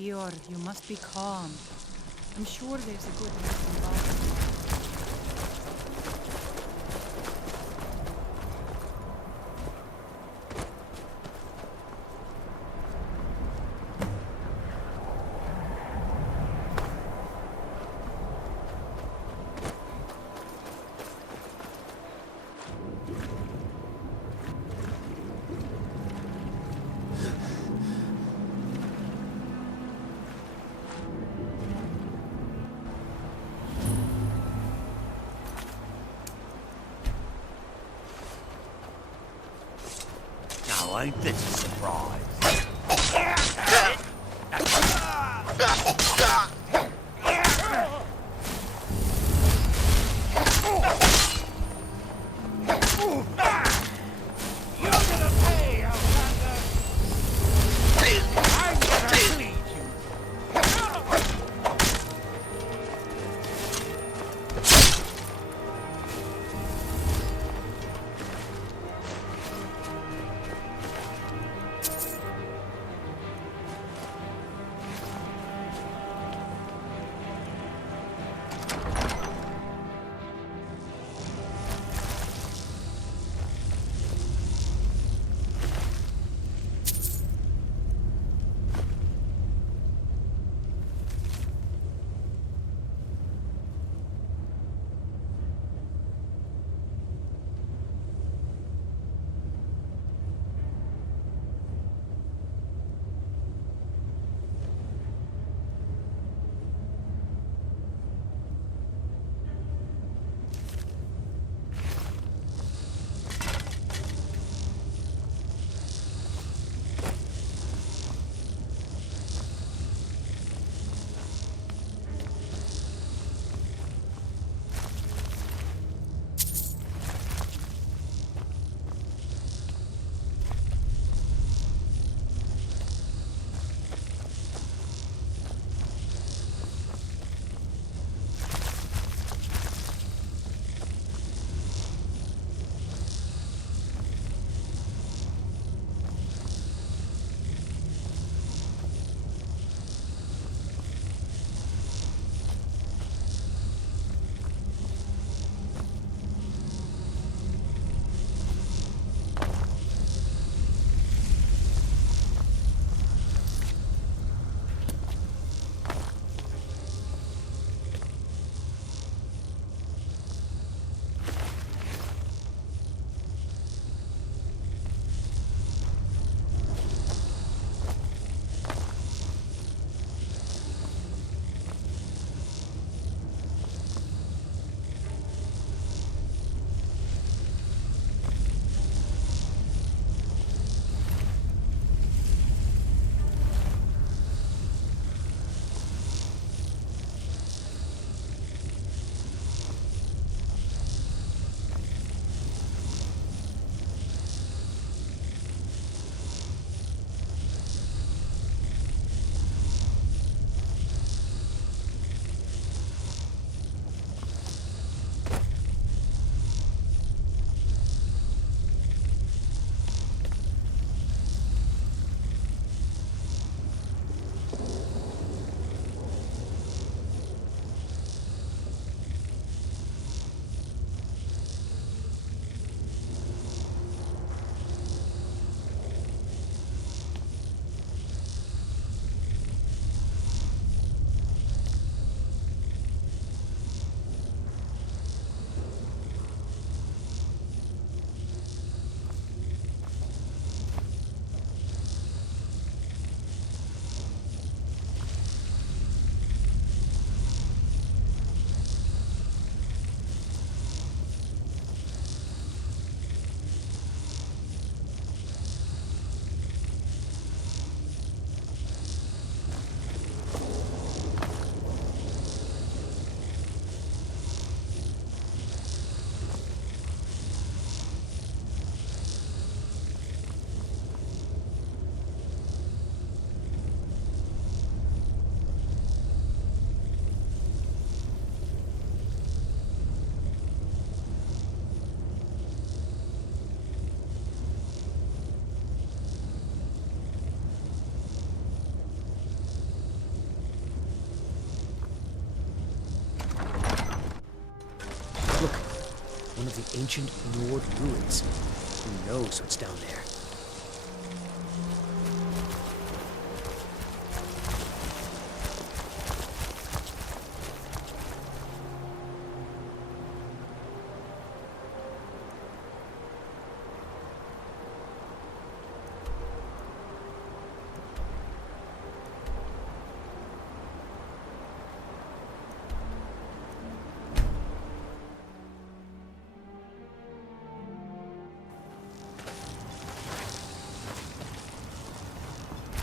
Theor, you must be calm. I'm sure there's a good reason why. Now, ain't this a surprise? ancient Nord ruins. Who knows what's down there?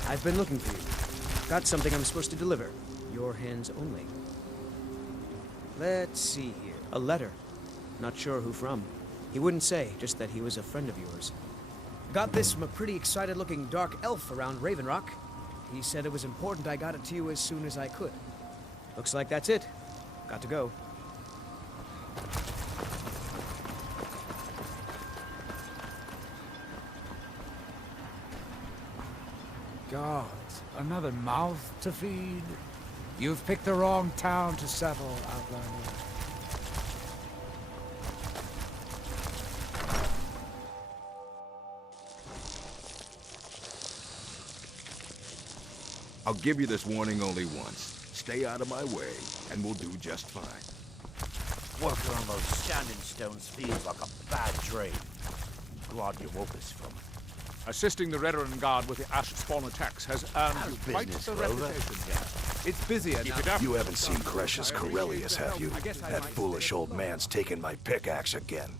I've been looking for you. Got something I'm supposed to deliver. Your hands only. Let's see here. A letter. Not sure who from. He wouldn't say, just that he was a friend of yours. Got this from a pretty excited-looking dark elf around Raven Rock. He said it was important I got it to you as soon as I could. Looks like that's it. Got to go. Gods, another mouth to feed? You've picked the wrong town to settle, Outlander. I'll give you this warning only once. Stay out of my way, and we'll do just fine. Working on those standing stones feels like a bad dream. Glad you woke us from it. Assisting the Redoran Guard with the Ash Spawn attacks has earned How's you quite business, the Rover? reputation here. It's busier Keep now. it up. You haven't seen Cresh's Corellius, have you? That foolish old man's taken my pickaxe again.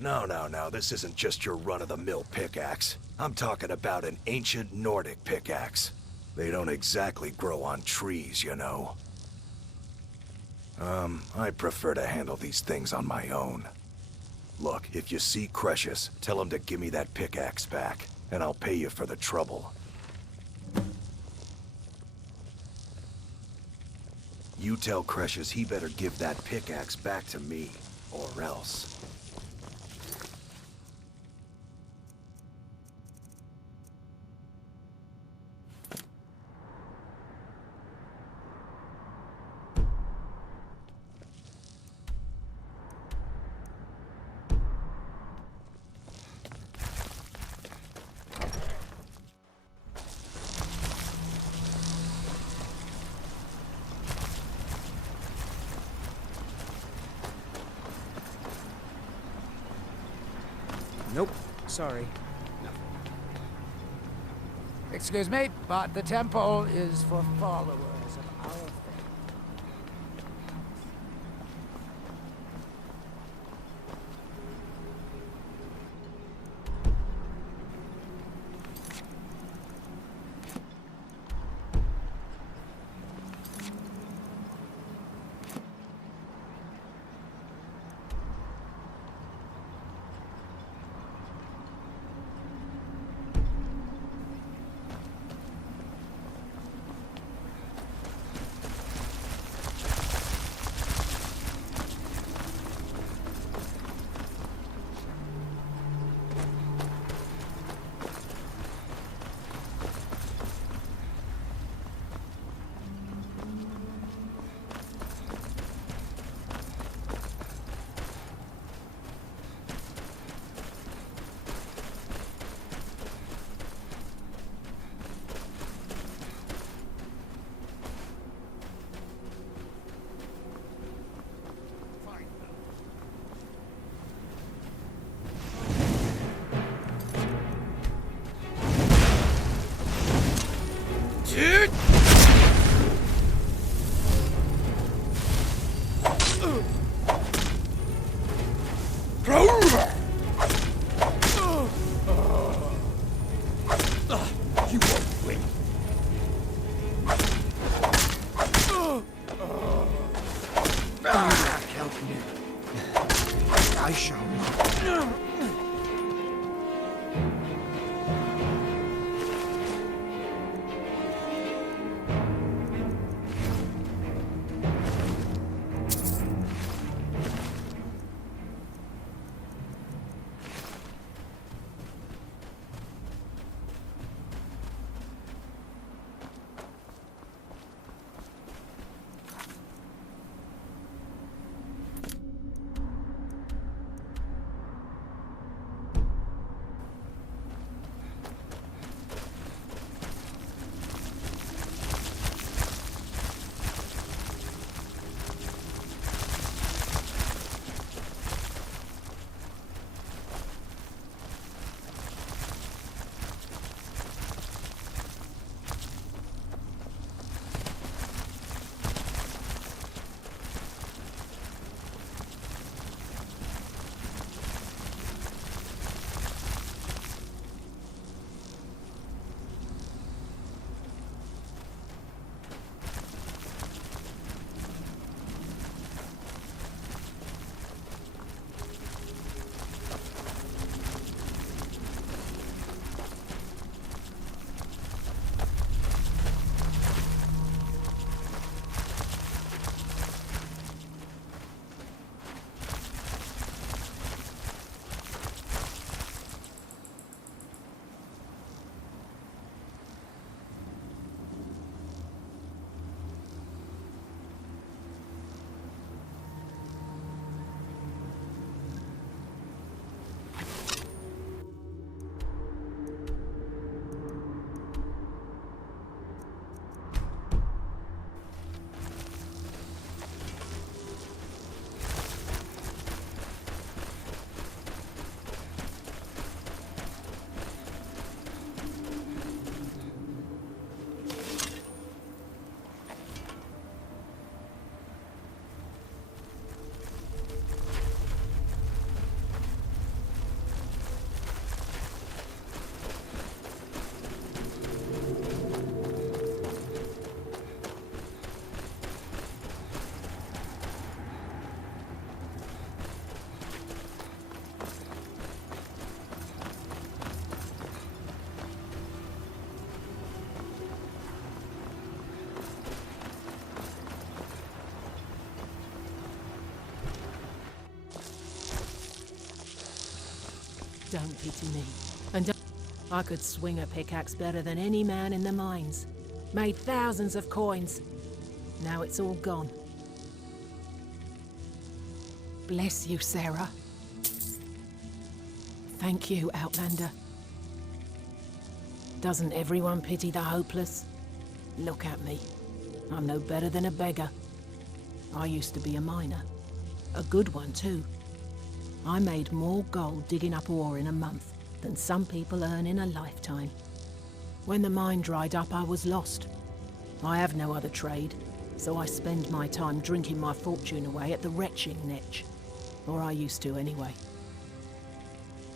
No, this isn't just your run-of-the-mill pickaxe. I'm talking about an ancient Nordic pickaxe. They don't exactly grow on trees, you know. I prefer to handle these things on my own. Look, if you see Creshus, tell him to give me that pickaxe back, and I'll pay you for the trouble. You tell Creshus he better give that pickaxe back to me, or else. Nope. Sorry. Excuse me, but the temple is for followers of our faith. I shall not. Don't pity me. And I could swing a pickaxe better than any man in the mines. Made thousands of coins. Now it's all gone. Bless you, Sarah. Thank you, Outlander. Doesn't everyone pity the hopeless? Look at me. I'm no better than a beggar. I used to be a miner. A good one, too. I made more gold digging up ore in a month than some people earn in a lifetime. When the mine dried up, I was lost. I have no other trade, so I spend my time drinking my fortune away at the retching niche. Or I used to, anyway.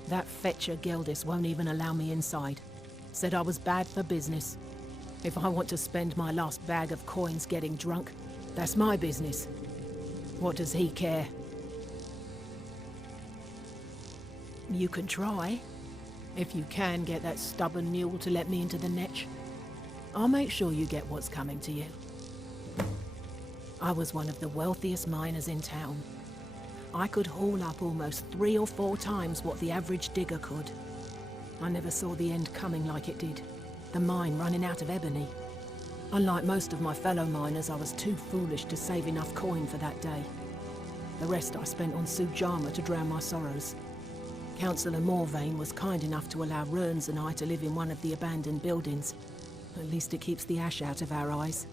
That fetcher G.O.M.D won't even allow me inside. Said I was bad for business. If I want to spend my last bag of coins getting drunk, that's my business. What does he care? You can try. If you can get that stubborn mule to let me into the niche, I'll make sure you get what's coming to you. I was one of the wealthiest miners in town. I could haul up almost 3 or 4 times what the average digger could. I never saw the end coming like it did. The mine running out of ebony. Unlike most of my fellow miners, I was too foolish to save enough coin for that day. The rest I spent on Sujama to drown my sorrows. Councillor Morvain was kind enough to allow Rurns and I to live in one of the abandoned buildings. At least it keeps the ash out of our eyes.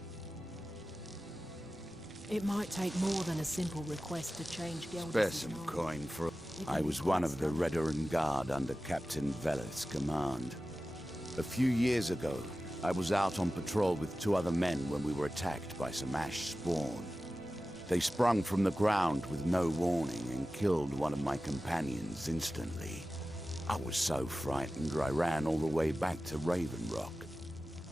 It might take more than a simple request to change Spare G.O.M.D's some mind. coin for... If I you was one request of the Redoran Guard under Captain Veleth's command. A few years ago, I was out on patrol with 2 other men when we were attacked by some ash spawn. They sprung from the ground with no warning and killed one of my companions instantly. I was so frightened I ran all the way back to Raven Rock.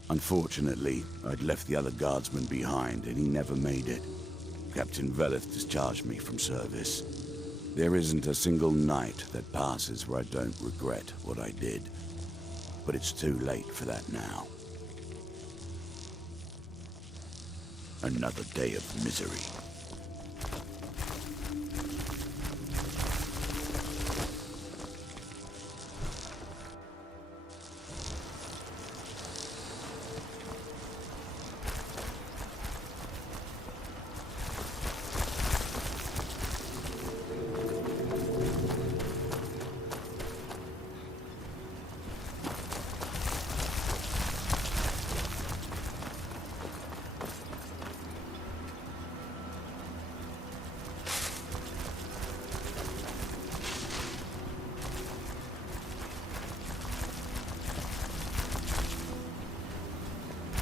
Unfortunately, I'd left the other guardsman behind and he never made it. Captain Veleth discharged me from service. There isn't a single night that passes where I don't regret what I did. But it's too late for that now. Another day of misery.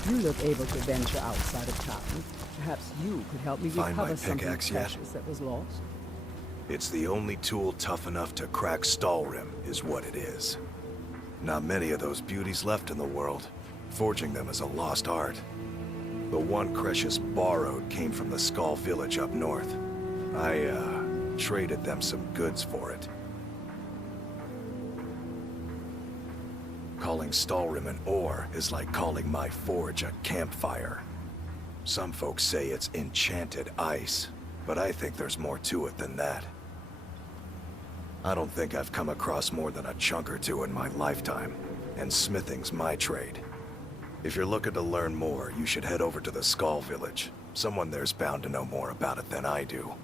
You look able to venture outside of town. Perhaps you could help me Find my recover something pickaxe yet? precious that was lost. It's the only tool tough enough to crack Stalrim, is what it is. Not many of those beauties left in the world. Forging them is a lost art. The one Cretius borrowed came from the Skull village up north. I, traded them some goods for it. Calling Stalrim an ore is like calling my forge a campfire. Some folks say it's enchanted ice, but I think there's more to it than that. I don't think I've come across more than a chunk or 2 in my lifetime, and smithing's my trade. If you're looking to learn more, you should head over to the Skull village. Someone there's bound to know more about it than I do.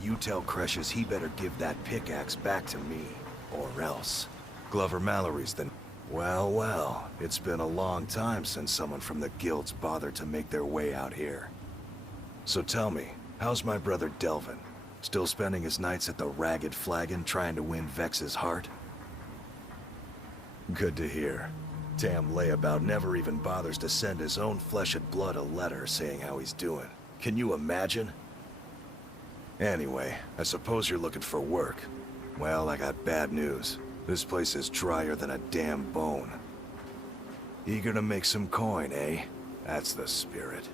You tell Cretius he better give that pickaxe back to me, or else. Glover Mallory's the... Well, well, it's been a long time since someone from the guilds bothered to make their way out here. So tell me, how's my brother Delvin? Still spending his nights at the Ragged Flagon trying to win Vex's heart? Good to hear. Tam Layabout never even bothers to send his own flesh and blood a letter saying how he's doing. Can you imagine? Anyway, I suppose you're looking for work. Well, I got bad news. This place is drier than a damn bone. Eager to make some coin, eh? That's the spirit.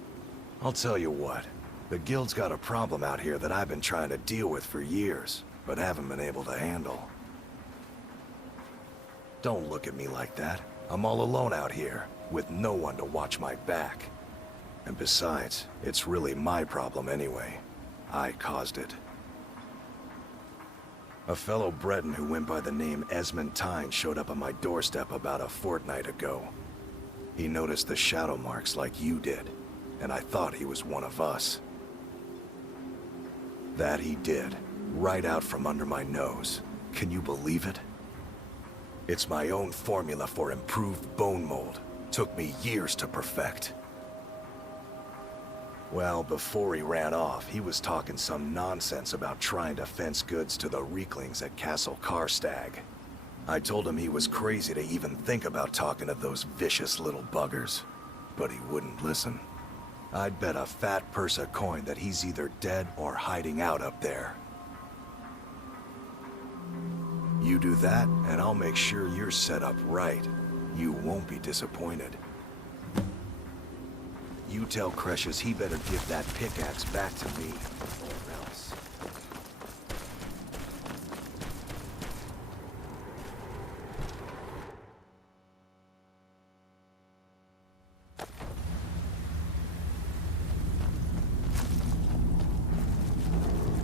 I'll tell you what. The guild's got a problem out here that I've been trying to deal with for years, but haven't been able to handle. Don't look at me like that. I'm all alone out here, with no one to watch my back. And besides, it's really my problem anyway. I caused it. A fellow Breton who went by the name Esmond Tyne showed up on my doorstep about a fortnight ago. He noticed the shadow marks like you did, and I thought he was one of us. That he did, right out from under my nose. Can you believe it? It's my own formula for improved bone mold. Took me years to perfect. Well, before he ran off, he was talking some nonsense about trying to fence goods to the Reeklings at Castle Karstag. I told him he was crazy to even think about talking to those vicious little buggers, but he wouldn't listen. I'd bet a fat purse of coin that he's either dead or hiding out up there. You do that, and I'll make sure you're set up right. You won't be disappointed. You tell Cresius he better give that pickaxe back to me, or else.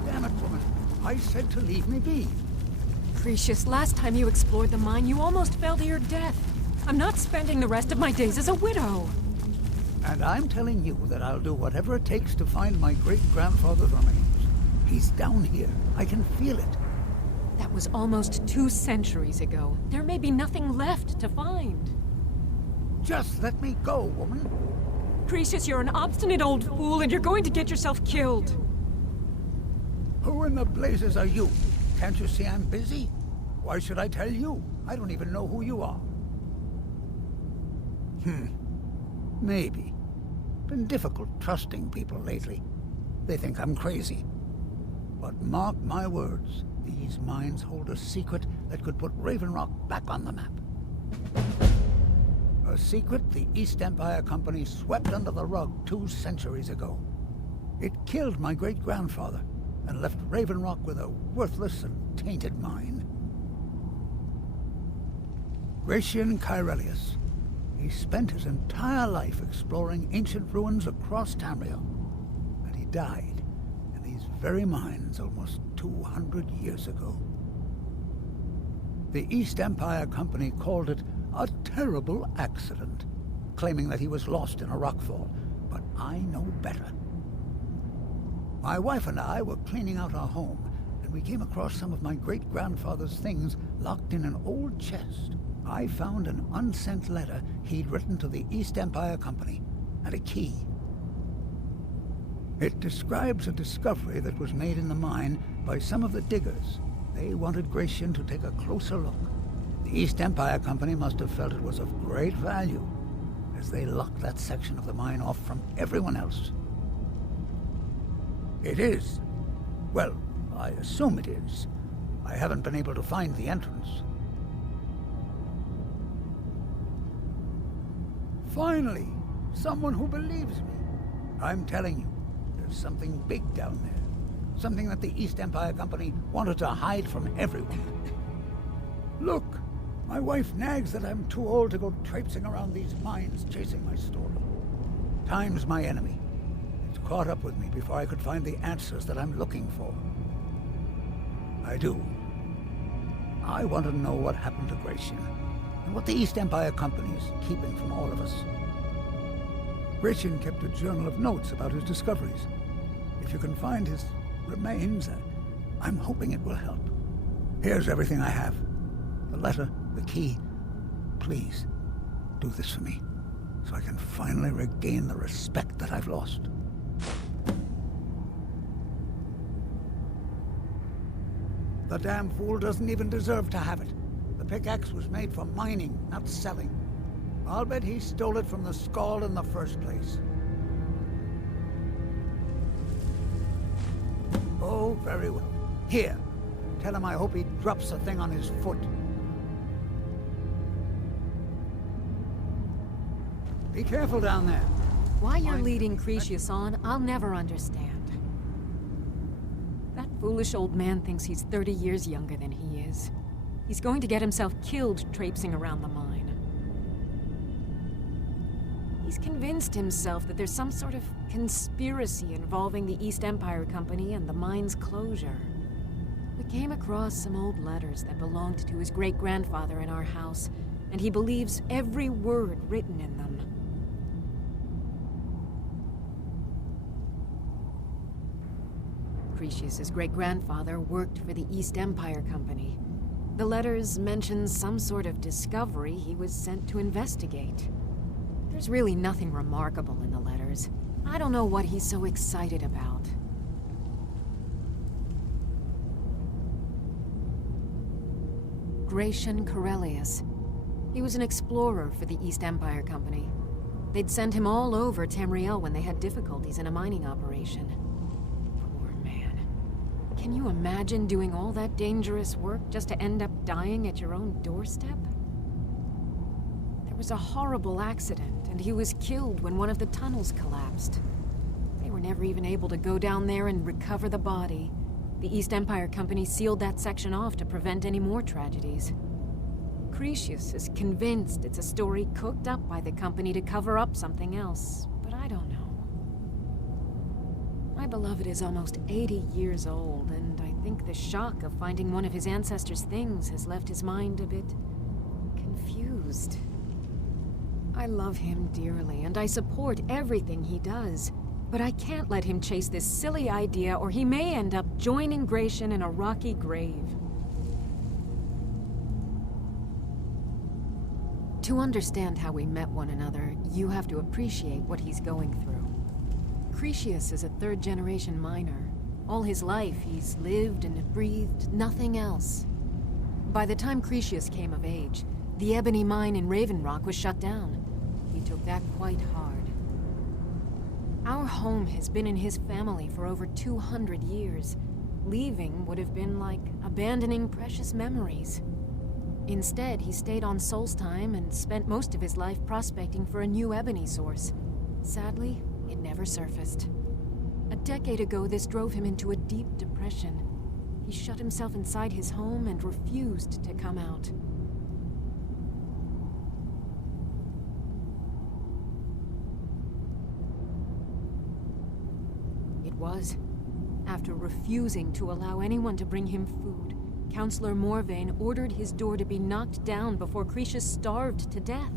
Damn it, woman. I said to leave me be. Cresius, last time you explored the mine, you almost fell to your death. I'm not spending the rest of my days as a widow. And I'm telling you that I'll do whatever it takes to find my great-grandfather's remains. He's down here. I can feel it. That was almost 2 centuries ago. There may be nothing left to find. Just let me go, woman. Cresius, you're an obstinate old fool, and you're going to get yourself killed. Who in the blazes are you? Can't you see I'm busy? Why should I tell you? I don't even know who you are. Maybe. Been difficult trusting people lately. They think I'm crazy. But mark my words, these mines hold a secret that could put Raven Rock back on the map. A secret the East Empire Company swept under the rug 2 centuries ago. It killed my great-grandfather and left Raven Rock with a worthless and tainted mine. Gratian Kyrelius. He spent his entire life exploring ancient ruins across Tamriel, and he died in these very mines almost 200 years ago. The East Empire Company called it a terrible accident, claiming that he was lost in a rockfall, but I know better. My wife and I were cleaning out our home, and we came across some of my great-grandfather's things locked in an old chest. I found an unsent letter he'd written to the East Empire Company, and a key. It describes a discovery that was made in the mine by some of the diggers. They wanted Gratian to take a closer look. The East Empire Company must have felt it was of great value, as they locked that section of the mine off from everyone else. It is. Well, I assume it is. I haven't been able to find the entrance. Finally, someone who believes me. I'm telling you, there's something big down there. Something that the East Empire Company wanted to hide from everyone. Look, my wife nags that I'm too old to go traipsing around these mines chasing my story. Time's my enemy. It's caught up with me before I could find the answers that I'm looking for. I do. I want to know what happened to Gratian, and what the East Empire Company is keeping from all of us. Gratian kept a journal of notes about his discoveries. If you can find his remains, I'm hoping it will help. Here's everything I have. The letter, the key. Please, do this for me, so I can finally regain the respect that I've lost. The damn fool doesn't even deserve to have it. The pickaxe was made for mining, not selling. I'll bet he stole it from the Skald in the first place. Oh, very well. Here, tell him I hope he drops the thing on his foot. Be careful down there. Why you're leading Cresius on, I'll never understand. That foolish old man thinks he's 30 years younger than he is. He's going to get himself killed traipsing around the mine. He's convinced himself that there's some sort of conspiracy involving the East Empire Company and the mine's closure. We came across some old letters that belonged to his great-grandfather in our house, and he believes every word written in them. Cretius's great-grandfather worked for the East Empire Company. The letters mention some sort of discovery he was sent to investigate. There's really nothing remarkable in the letters. I don't know what he's so excited about. Gratian Corellius. He was an explorer for the East Empire Company. They'd send him all over Tamriel when they had difficulties in a mining operation. Poor man. Can you imagine doing all that dangerous work just to end up dying at your own doorstep? There was a horrible accident, and he was killed when one of the tunnels collapsed. They were never even able to go down there and recover the body. The East Empire Company sealed that section off to prevent any more tragedies. Cretius is convinced it's a story cooked up by the company to cover up something else, but I don't know. My beloved is almost 80 years old, and I think the shock of finding one of his ancestors' things has left his mind a bit confused. I love him dearly, and I support everything he does, but I can't let him chase this silly idea, or he may end up joining Gratian in a rocky grave. To understand how we met one another, you have to appreciate what he's going through. Cretius is a third-generation miner. All his life, he's lived and breathed nothing else. By the time Cretius came of age, the ebony mine in Raven Rock was shut down. He took that quite hard. Our home has been in his family for over 200 years. Leaving would have been like abandoning precious memories. Instead, he stayed on Solstheim and spent most of his life prospecting for a new ebony source. Sadly, it never surfaced. A decade ago, this drove him into a deep depression. He shut himself inside his home and refused to come out. It was after refusing to allow anyone to bring him food, Counselor Morvain ordered his door to be knocked down before Cretius starved to death.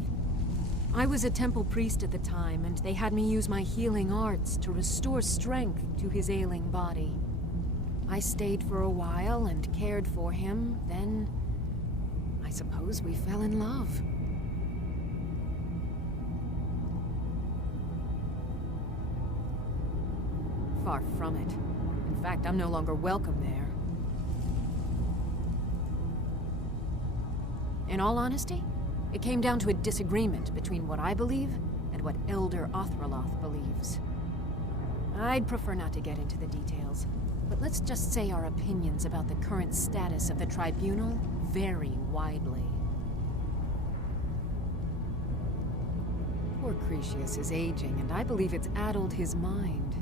I was a temple priest at the time, and they had me use my healing arts to restore strength to his ailing body. I stayed for a while and cared for him, then I suppose we fell in love. Far from it. In fact, I'm no longer welcome there. In all honesty, it came down to a disagreement between what I believe and what Elder Othraloth believes. I'd prefer not to get into the details, but let's just say our opinions about the current status of the Tribunal vary widely. Poor Cretius is aging, and I believe it's addled his mind.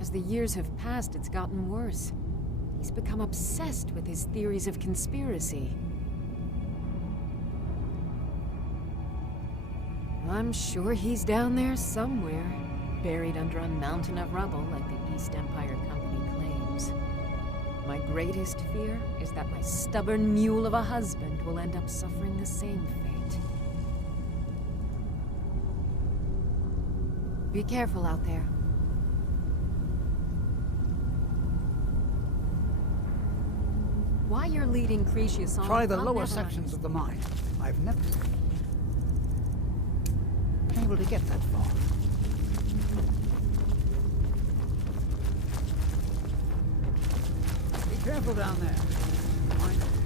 As the years have passed, it's gotten worse. He's become obsessed with his theories of conspiracy. I'm sure he's down there somewhere, buried under a mountain of rubble like the East Empire Company claims. My greatest fear is that my stubborn mule of a husband will end up suffering the same fate. Be careful out there. Why you're leading Cretius on... Try the I'll lower never sections of the mine. I've never been able to get that far. Be careful down there. Mine is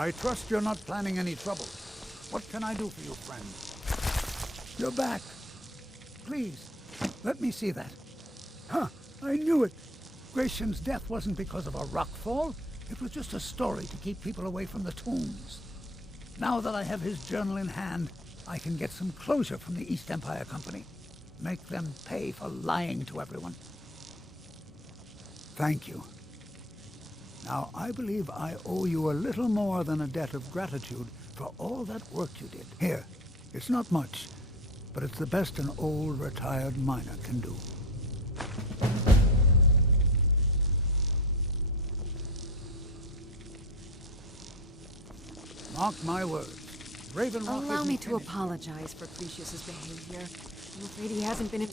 I trust you're not planning any trouble. What can I do for you, friend? You're back. Please, let me see that. Huh, I knew it. Gratian's death wasn't because of a rock fall. It was just a story to keep people away from the tombs. Now that I have his journal in hand, I can get some closure from the East Empire Company. Make them pay for lying to everyone. Thank you. Now, I believe I owe you a little more than a debt of gratitude for all that work you did. Here, it's not much, but it's the best an old retired miner can do. Mark my words. Raven Rock Allow me isn't to finished. apologize for Crucius's behavior. I'm afraid he hasn't been in...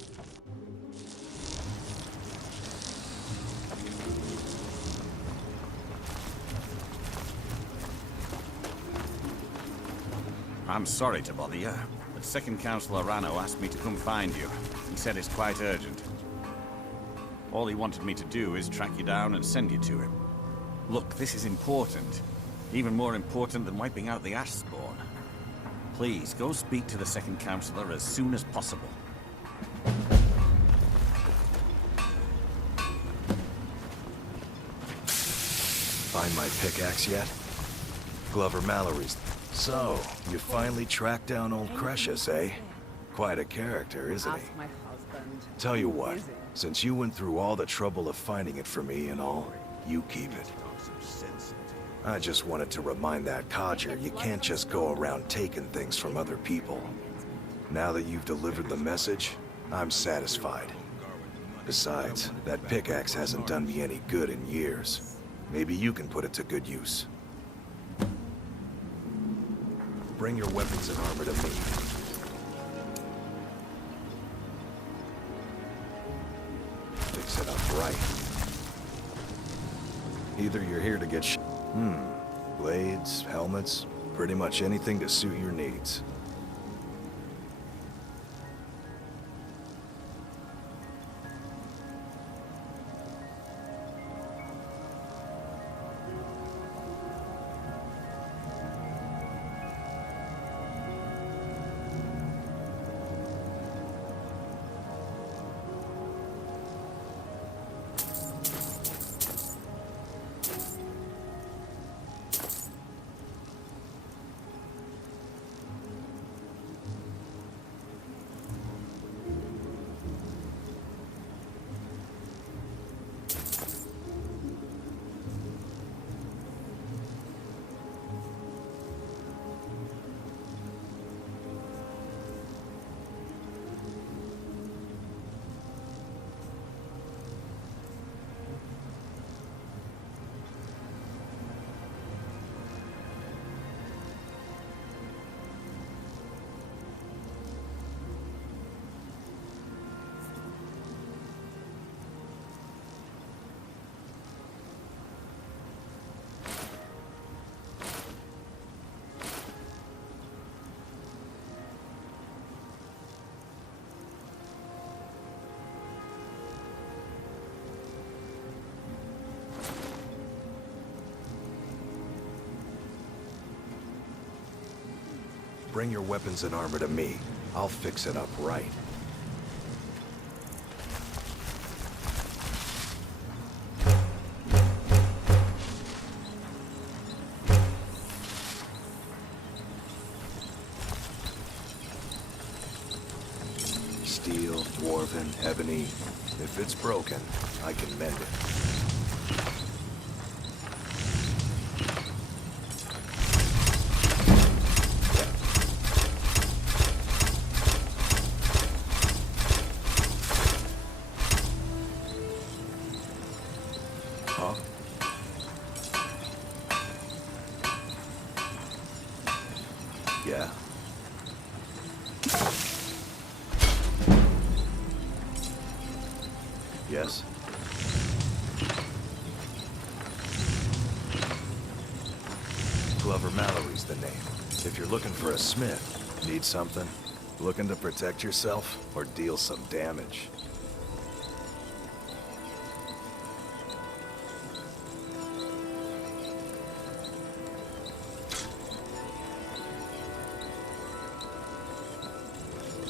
I'm sorry to bother you, but Second Counselor Rano asked me to come find you. He said it's quite urgent. All he wanted me to do is track you down and send you to him. Look, this is important. Even more important than wiping out the Ash Spawn. Please, go speak to the Second Counselor as soon as possible. Find my pickaxe yet? Glover Mallory's. So, you finally tracked down old Crucius, eh? Quite a character, isn't he? Ask my husband. Tell you what, Busy. since you went through all the trouble of finding it for me and all, you keep it. I just wanted to remind that codger you can't just go around taking things from other people. Now that you've delivered the message, I'm satisfied. Besides, that pickaxe hasn't done me any good in years. Maybe you can put it to good use. Bring your weapons and armor to me. Fix it up right. Either you're here to get blades, helmets, pretty much anything to suit your needs. Bring your weapons and armor to me. I'll fix it up right. Steel, dwarven, ebony. If it's broken, I can mend it. Yeah. Yes? Glover Mallory's the name. If you're looking for a smith, need something, looking to protect yourself, or deal some damage.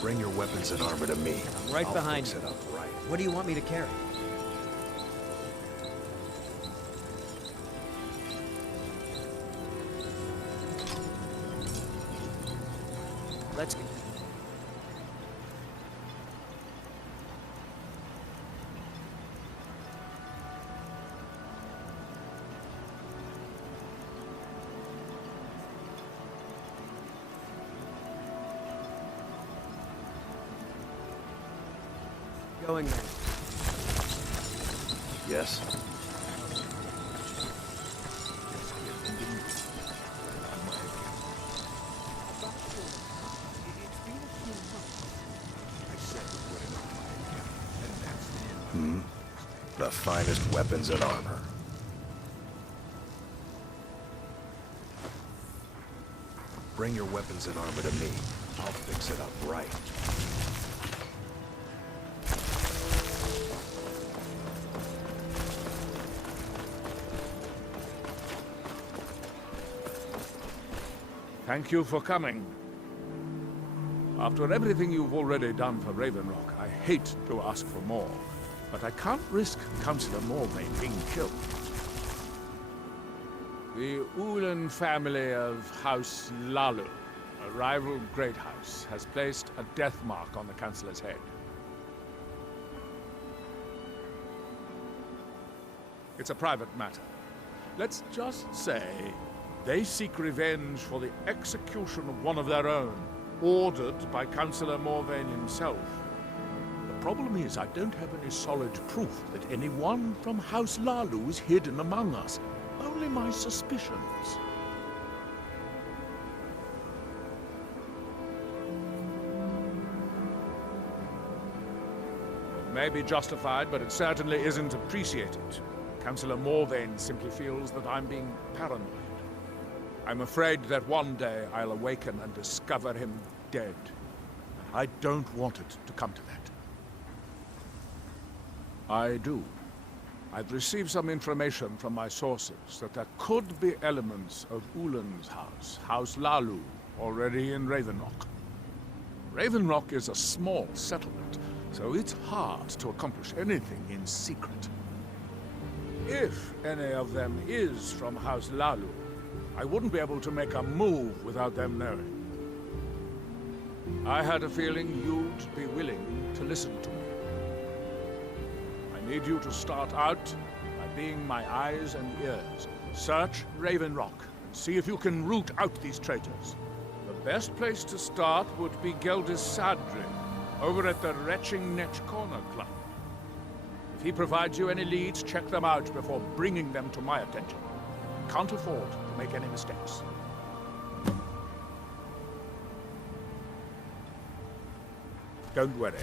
Bring your weapons and armor to me. I'm right I'll behind fix you. it up right. What do you want me to carry? Let's go. Going there. Yes? The finest weapons and armor. Bring your weapons and armor to me. I'll fix it up right. Thank you for coming. After everything you've already done for Raven Rock, I hate to ask for more, but I can't risk Councillor Morvain being killed. The Ulan family of House Lalu, a rival great house, has placed a death mark on the Councillor's head. It's a private matter. Let's just say they seek revenge for the execution of one of their own, ordered by Councillor Morvain himself. The problem is I don't have any solid proof that anyone from House Lalu is hidden among us. Only my suspicions. It may be justified, but it certainly isn't appreciated. Councillor Morvain simply feels that I'm being paranoid. I'm afraid that one day I'll awaken and discover him dead. I don't want it to come to that. I do. I've received some information from my sources that there could be elements of Ulan's house, House Lalu, already in Raven Rock. Raven Rock is a small settlement, so it's hard to accomplish anything in secret. If any of them is from House Lalu, I wouldn't be able to make a move without them knowing. I had a feeling you'd be willing to listen to me. I need you to start out by being my eyes and ears. Search Raven Rock and see if you can root out these traitors. The best place to start would be Geldis Sadri, over at the Retching Netch Corner Club. If he provides you any leads, check them out before bringing them to my attention. Can't afford to make any mistakes. Don't worry.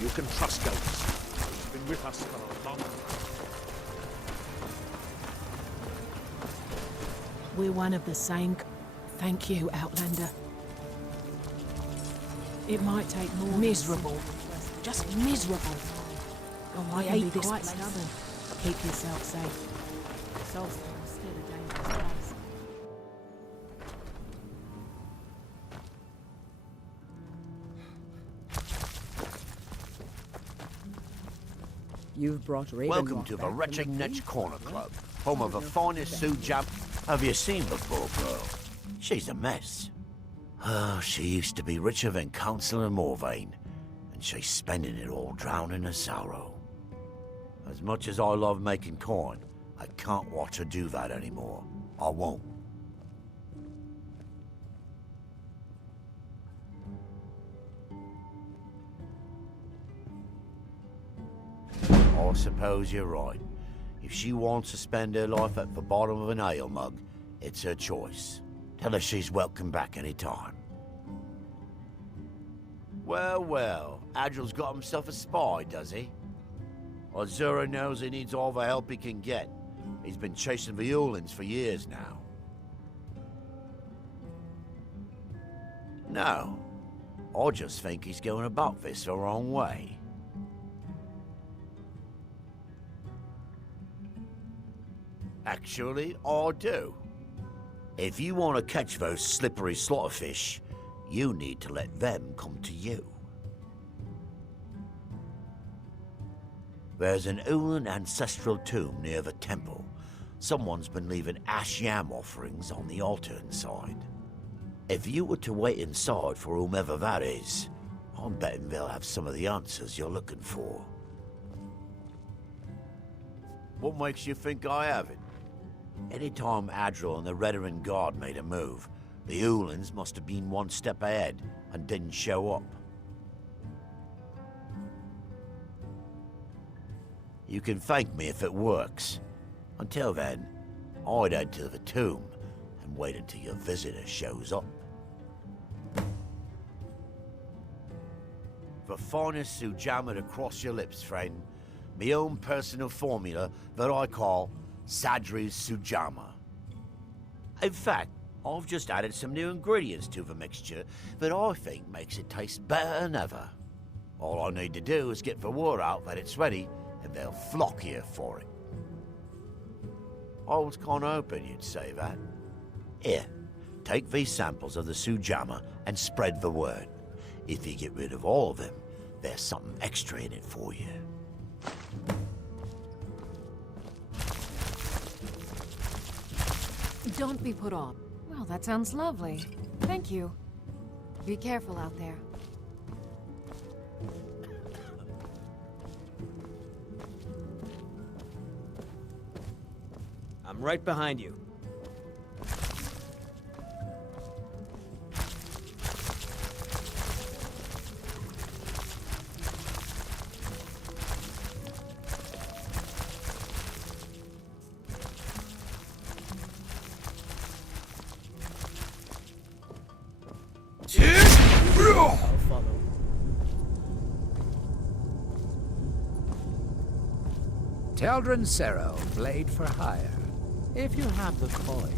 You can trust Geldis. He's been with us for a long time. We're one of the same. Thank you, Outlander. It might take more. Miserable. Just miserable. Oh, I hate this quite stubborn. Keep yourself safe. Solstice still a dangerous place. You've brought Raven Welcome Rock to the back from Retching the Netch Corner Club, home of the finest Sue Jump. Have you seen the poor girl? She's a mess. Oh, she used to be richer than Councillor Morvain, and she's spending it all drowning her sorrow. As much as I love making coin, I can't watch her do that anymore. I won't. I suppose you're right. If she wants to spend her life at the bottom of an ale mug, it's her choice. Tell her she's welcome back any time. Well, well, Adril's got himself a spy, does he? Azura knows he needs all the help he can get. He's been chasing the Ulans for years now. No, I just think he's going about this the wrong way. Actually, I do. If you want to catch those slippery slaughterfish, you need to let them come to you. There's an Ulan ancestral tomb near the temple. Someone's been leaving ash yam offerings on the altar inside. If you were to wait inside for whomever that is, I'm betting they'll have some of the answers you're looking for. What makes you think I have it? Anytime Adril and the Redarin Guard made a move, the Ulans must have been one step ahead and didn't show up. You can thank me if it works. Until then, I'd head to the tomb and wait until your visitor shows up. The finest sujama to cross your lips, friend. My own personal formula that I call Sadri's Sujama. In fact, I've just added some new ingredients to the mixture that I think makes it taste better than ever. All I need to do is get the word out that it's ready, and they'll flock here for it. I was kinda hoping you'd say that. Here, take these samples of the Sujama and spread the word. If you get rid of all of them, there's something extra in it for you. Don't be put off. Well, that sounds lovely. Thank you. Be careful out there. I'm right behind you. I'll follow. Teldrin Sero, blade for hire. If you have the coin,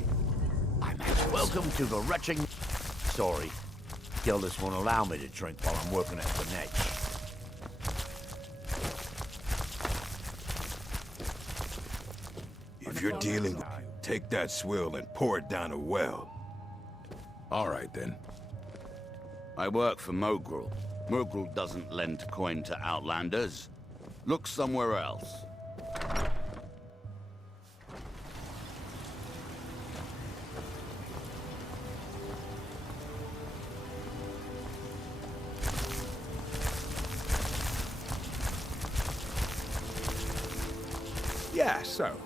I'm at Welcome to the retching... Sorry. Gildas won't allow me to drink while I'm working at the netch. If you're dealing with... Take that swill and pour it down a well. All right, then. I work for Mogrul. Mogrul doesn't lend coin to outlanders. Look somewhere else. Yeah, so.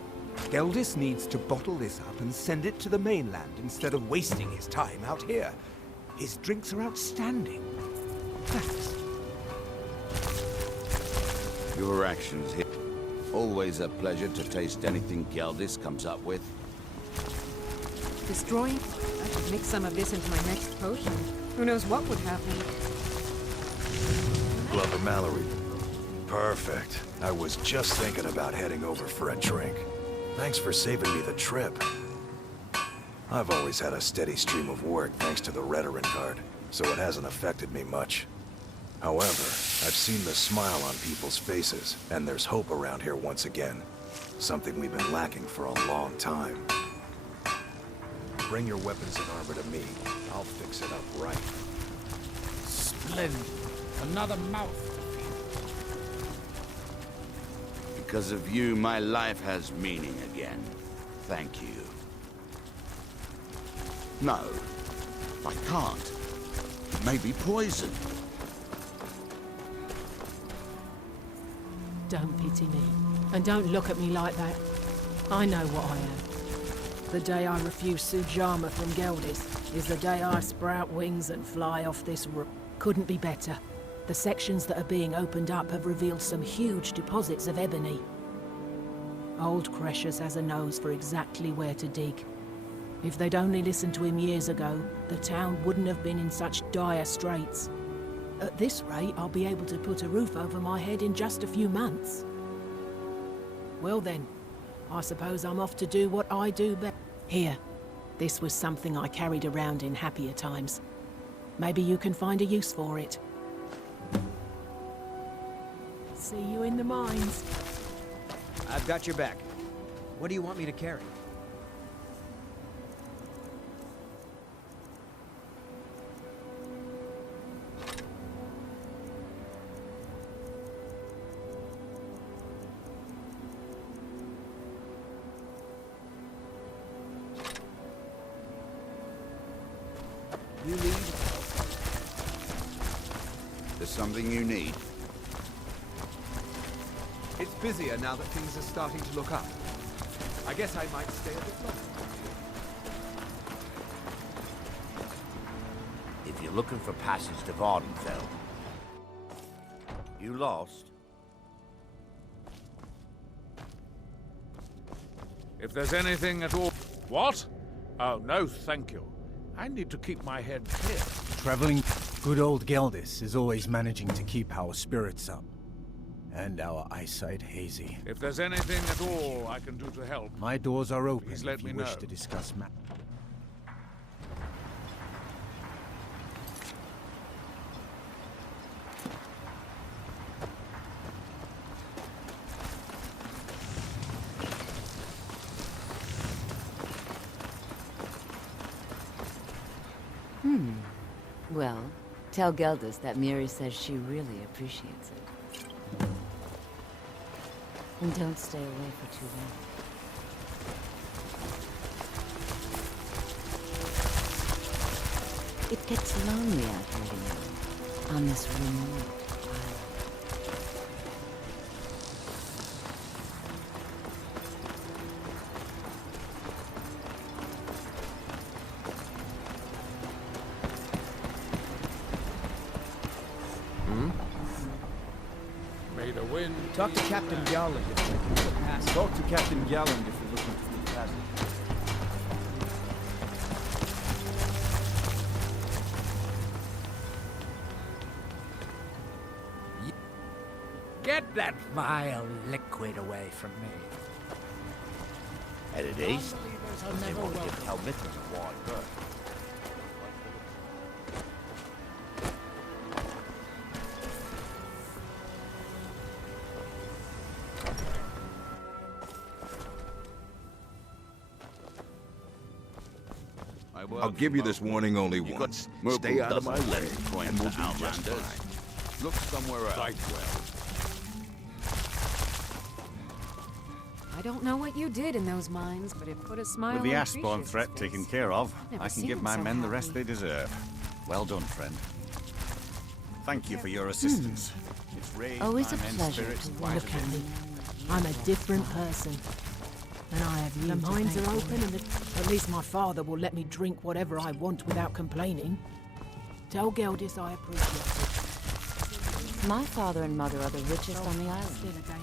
Geldis needs to bottle this up and send it to the mainland instead of wasting his time out here. His drinks are outstanding. Thanks. Your actions here. Always a pleasure to taste anything Geldis comes up with. Destroying? I should mix some of this into my next potion. Who knows what would happen? Glover Mallory. Perfect. I was just thinking about heading over for a drink. Thanks for saving me the trip. I've always had a steady stream of work thanks to the Redarin Guard, so it hasn't affected me much. However, I've seen the smile on people's faces, and there's hope around here once again. Something we've been lacking for a long time. Bring your weapons and armor to me. I'll fix it up right. Splendid. Another mouth. Because of you, my life has meaning again. Thank you. No, I can't. It may be poison. Don't pity me. And don't look at me like that. I know what I am. The day I refuse Sujama from Geldis is the day I sprout wings and fly off this roof. Couldn't be better. The sections that are being opened up have revealed some huge deposits of ebony. Old Cretius has a nose for exactly where to dig. If they'd only listened to him years ago, the town wouldn't have been in such dire straits. At this rate, I'll be able to put a roof over my head in just a few months. Well then, I suppose I'm off to do what I do best. Here, this was something I carried around in happier times. Maybe you can find a use for it. See you in the mines. I've got your back. What do you want me to carry? There's something you need? It's busier now that things are starting to look up. I guess I might stay a bit longer. If you're looking for passage to Vardenfell, you lost. If there's anything at all... What? Oh, no, thank you. I need to keep my head clear. Traveling, good old Geldis is always managing to keep our spirits up. And our eyesight hazy. If there's anything at all I can do to help... My doors are open please let if me you wish know. to discuss matters. Well, tell Geldis that Miri says she really appreciates it. And don't stay away for too long. It gets lonely out here, you know, on this remote island. May the wind... Talk to Captain Gowland if you're looking for a passage. Talk to Captain Gowland if you're looking for the passage. Get that vile liquid away from me. Headed east. They want to give Helmithus a wide berth. I'll give you this warning only once. Stay out of my way, and we'll be just fine. Look somewhere else. Right well. I don't know what you did in those mines, but it put a smile With the on Ashbourne Cretius's threat face. taken care of, Never I can seen give him my so men the rest happy. they deserve. Well done, friend. Thank you for your assistance. It's raised Always my a men's pleasure spirits to quite look a at bit. me. I'm a different person. And I have you The to mines thank are for open it. and At least my father will let me drink whatever I want without complaining. Tell Geldis I appreciate it. My father and mother are the richest on the island,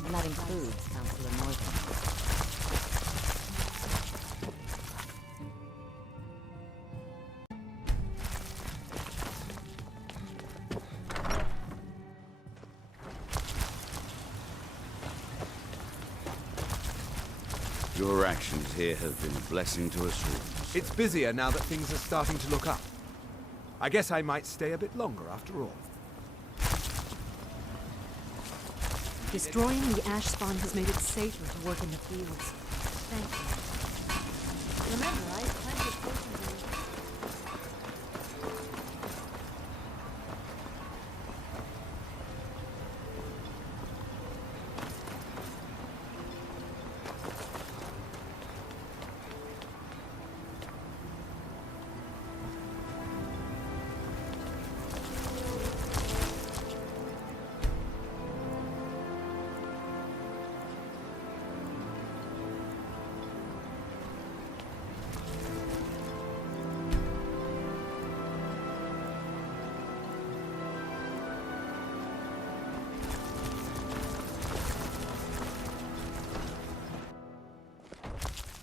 and that includes Councillor Morgan. Your actions here have been a blessing to us all. It's busier now that things are starting to look up. I guess I might stay a bit longer after all. Destroying the ash spawn has made it safer to work in the fields. Thank you. Remember, I have plenty of potions in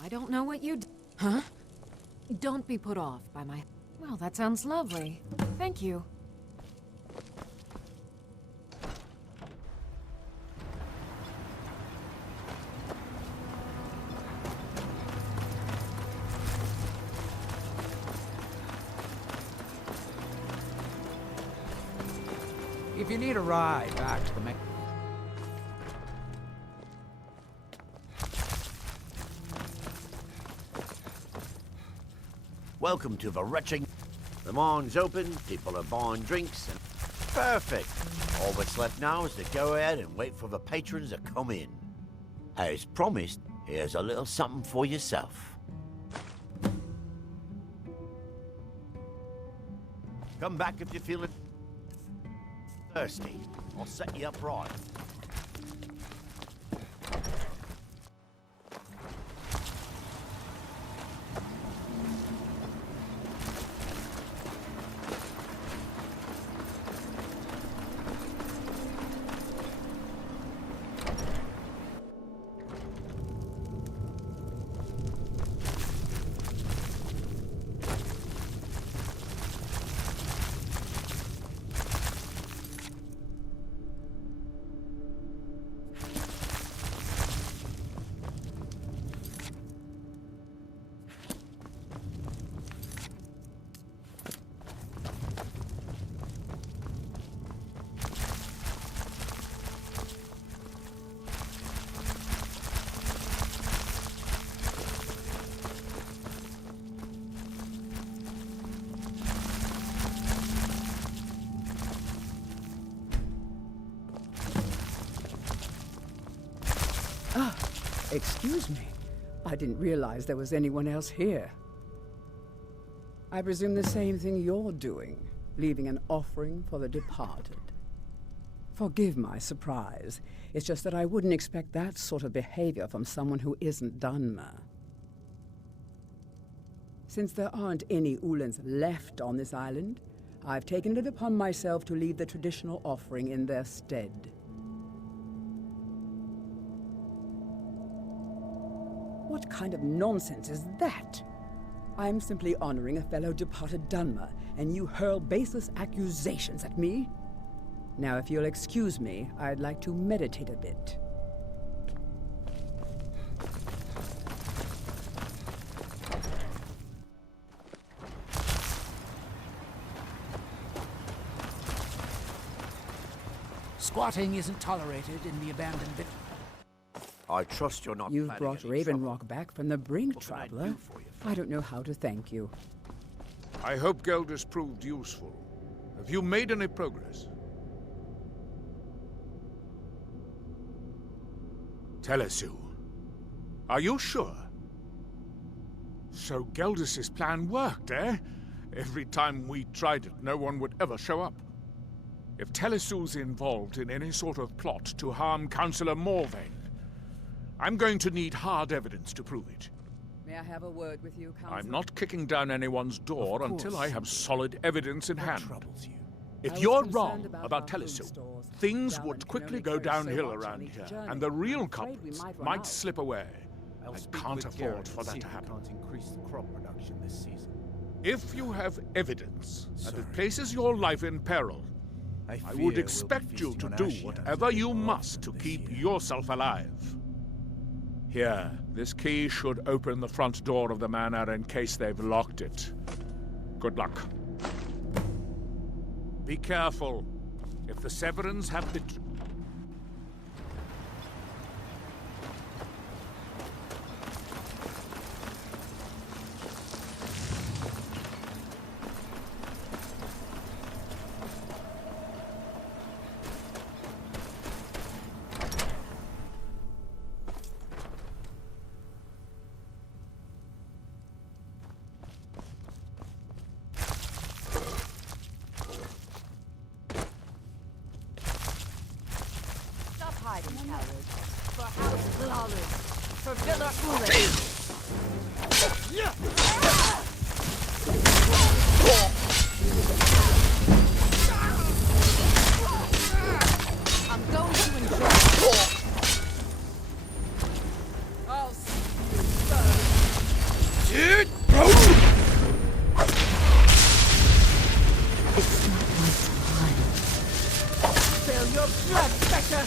I don't know what you d- Huh? Don't be put off by my... Well, that sounds lovely. Thank you. If you need a ride back to the main... Welcome to the wretching. The mine's open, people are buying drinks, and perfect. All that's left now is to go ahead and wait for the patrons to come in. As promised, here's a little something for yourself. Come back if you're feeling Thirsty? I'll set you up right. Excuse me. I didn't realize there was anyone else here. I presume the same thing you're doing, leaving an offering for the departed. Forgive my surprise. It's just that I wouldn't expect that sort of behavior from someone who isn't Dunmer. Since there aren't any Ulans left on this island, I've taken it upon myself to leave the traditional offering in their stead. What kind of nonsense is that? I'm simply honoring a fellow departed Dunmer, and you hurl baseless accusations at me? Now, if you'll excuse me, I'd like to meditate a bit. Squatting isn't tolerated in the abandoned village. I trust you're not. You've brought Raven Rock back from the brink, traveler. I don't know how to thank you. I hope Geldis proved useful. Have you made any progress? Telesu, are you sure? So Geldis' plan worked, eh? Every time we tried it, no one would ever show up. If Telesu's involved in any sort of plot to harm Councillor Morvain, I'm going to need hard evidence to prove it. May I have a word with you, Councillor? I'm not kicking down anyone's door until I have solid evidence in hand. Troubles you? If you're wrong about Telesu, things would quickly go downhill around here, and the real culprits might slip away. I can't afford for that to happen. Can't increase the crop production this season. If you have evidence that it places your life in peril, I would expect you to do whatever you must to keep yourself alive. Here, this key should open the front door of the manor in case they've locked it. Good luck. Be careful. If the Severins have the... For House Lalu. For Villa Ulen. I'm going to enjoy it. I'll see you. It's not my time. Spill your blood, Spectre!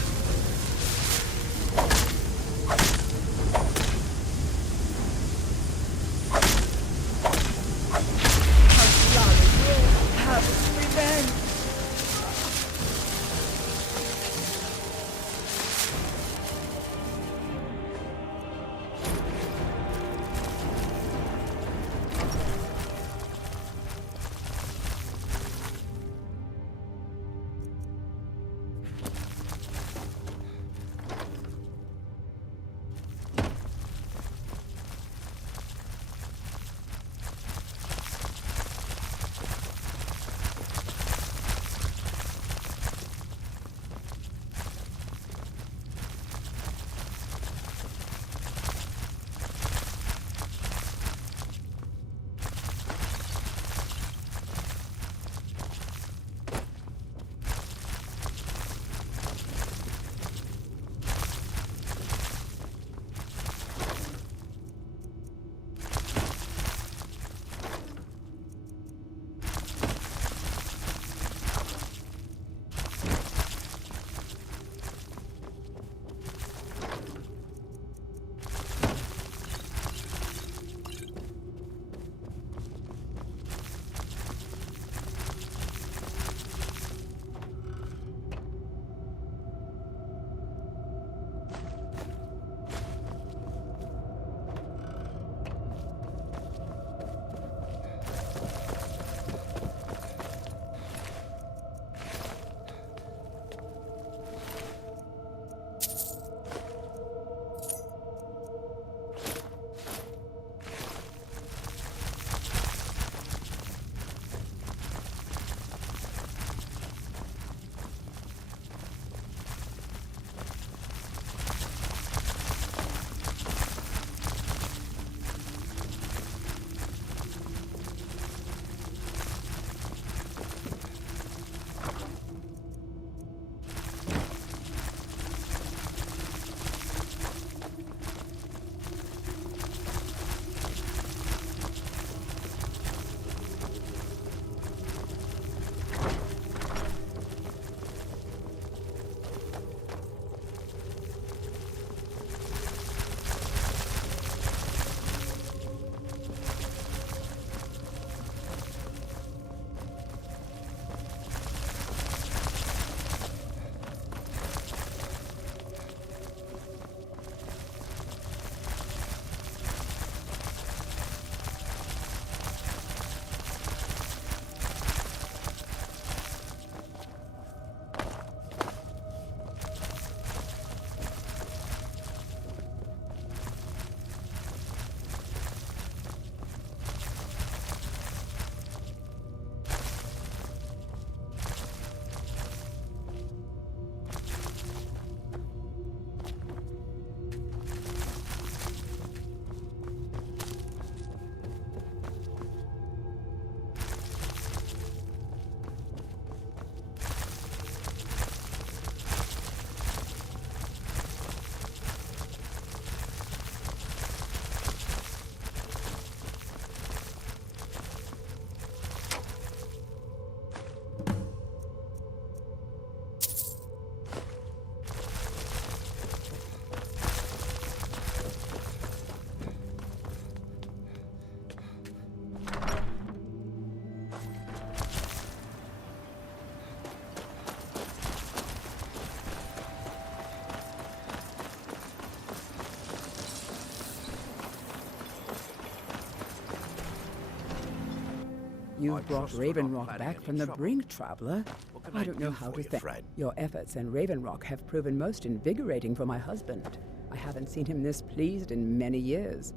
You've brought Raven Rock back from the brink, traveler. I don't know how to thank you. Your efforts in Raven Rock have proven most invigorating for my husband. I haven't seen him this pleased in many years.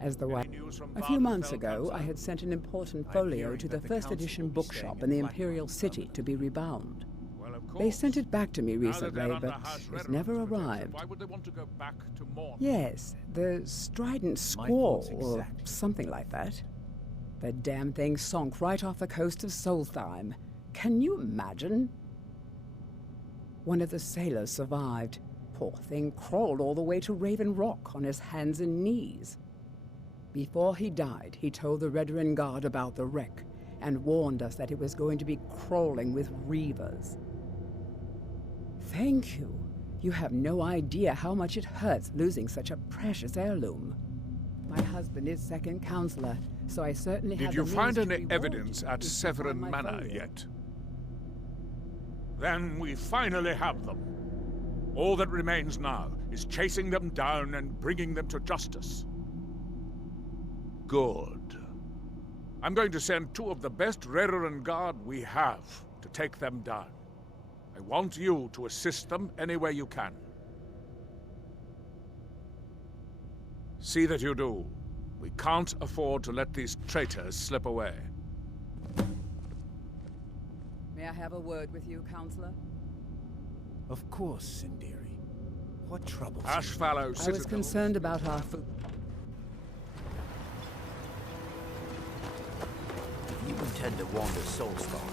As the wife, a few months ago, I had sent an important folio to the first edition bookshop in the Imperial City to be rebound. They sent it back to me recently, but it never arrived. Why would they want to go back to Morn? Yes, the Strident Squall, or something like that. The damn thing sunk right off the coast of Solstheim. Can you imagine? One of the sailors survived. Poor thing crawled all the way to Raven Rock on his hands and knees. Before he died, he told the Redoran Guard about the wreck and warned us that it was going to be crawling with reavers. Thank you. You have no idea how much it hurts losing such a precious heirloom. My husband is second counselor, so I certainly have Did you the find means to any reward evidence you at if you find Severin my Manor folio. yet? Then we finally have them. All that remains now is chasing them down and bringing them to justice. Good. I'm going to send 2 of the best Redoran Guard we have to take them down. I want you to assist them any way you can. See that you do. We can't afford to let these traitors slip away. May I have a word with you, counselor? Of course, Sindiri. What troubles you? Ashfallow I was Citadel. concerned about our food. You intend to wander Soulstorm.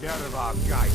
Get out of our guide.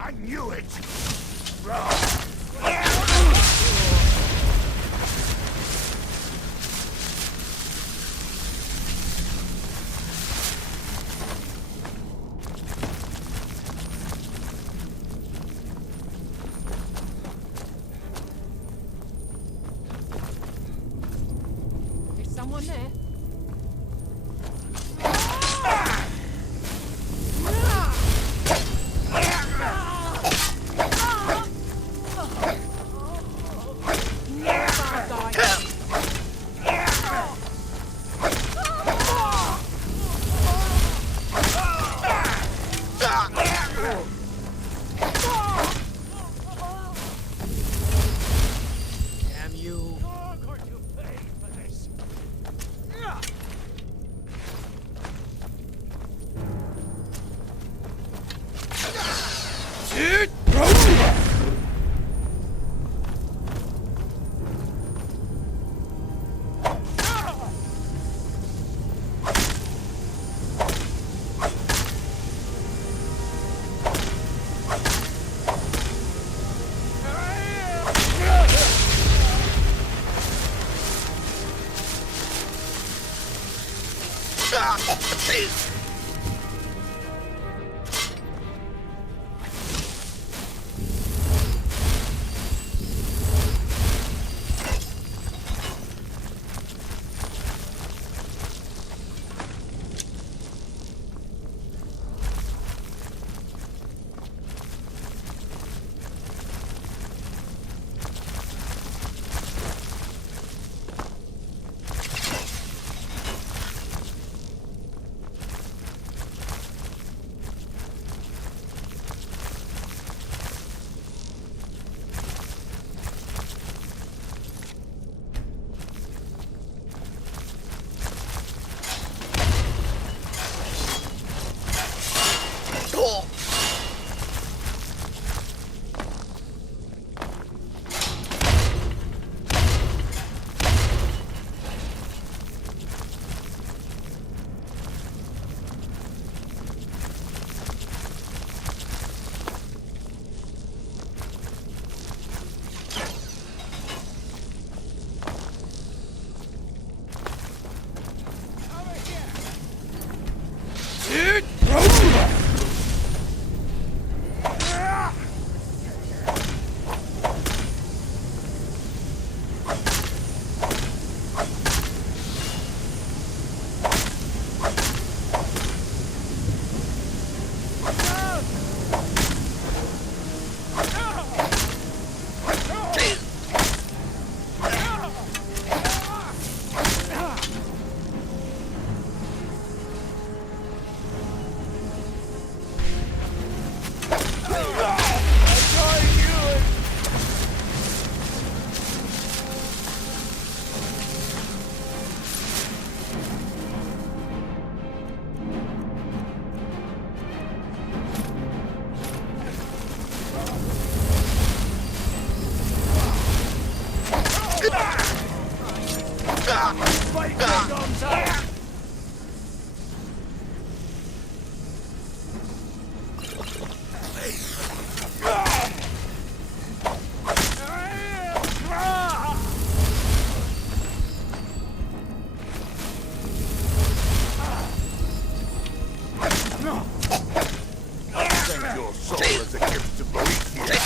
I knew it! There's someone there. Damn you. Arms out! Thank your soul as a gift to Boethius.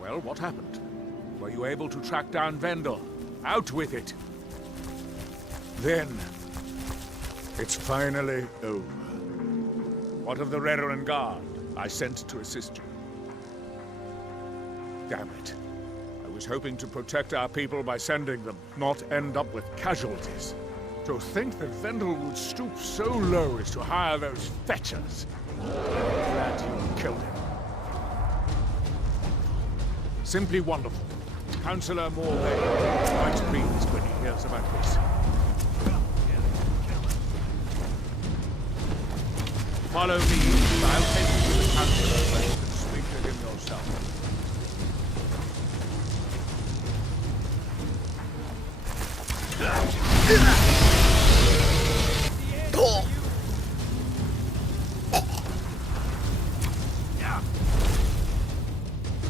Well, what happened? Were you able to track down Vendel? Out with it! Then, it's finally over. What of the Reverend Guard I sent to assist you? Damn it. I was hoping to protect our people by sending them, not end up with casualties. To think that Vendel would stoop so low as to hire those fetchers. Glad you killed him. Simply wonderful. Councillor Morley quite pleased when he hears about this. Follow me, and I'll take you to the councillor where you can speak to him yourself.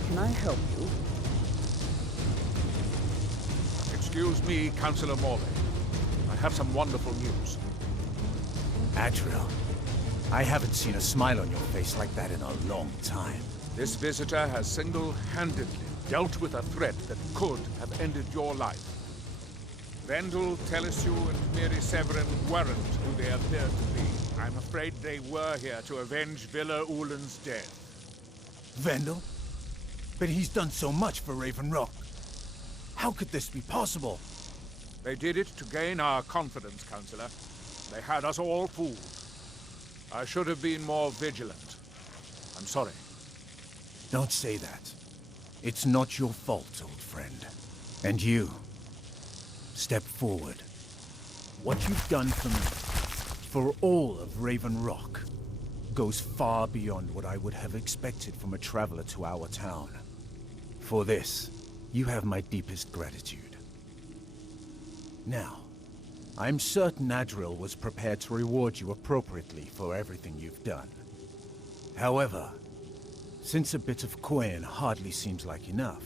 Can I help you? Excuse me, Councillor Morley. I have some wonderful news. Adriel, I haven't seen a smile on your face like that in a long time. This visitor has single-handedly dealt with a threat that could have ended your life. Vendel, Telesue, and Mary Severin weren't who they appeared to be. I'm afraid they were here to avenge Villa Ulen's death. Vendel? But he's done so much for Raven Rock. How could this be possible? They did it to gain our confidence, Councillor. They had us all fooled. I should have been more vigilant. I'm sorry. Don't say that. It's not your fault, old friend. And you, step forward. What you've done for me, for all of Raven Rock, goes far beyond what I would have expected from a traveler to our town. For this, you have my deepest gratitude. Now, I'm certain Adriel was prepared to reward you appropriately for everything you've done. However, since a bit of coin hardly seems like enough,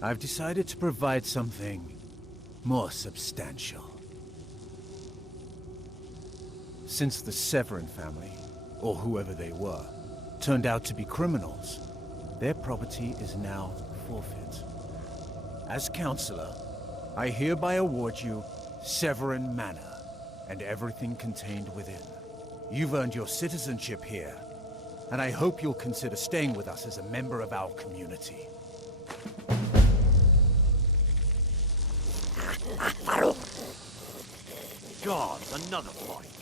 I've decided to provide something more substantial. Since the Severin family, or whoever they were, turned out to be criminals, their property is now forfeit. As Counselor, I hereby award you Severin Manor, and everything contained within. You've earned your citizenship here, and I hope you'll consider staying with us as a member of our community. God, another fight.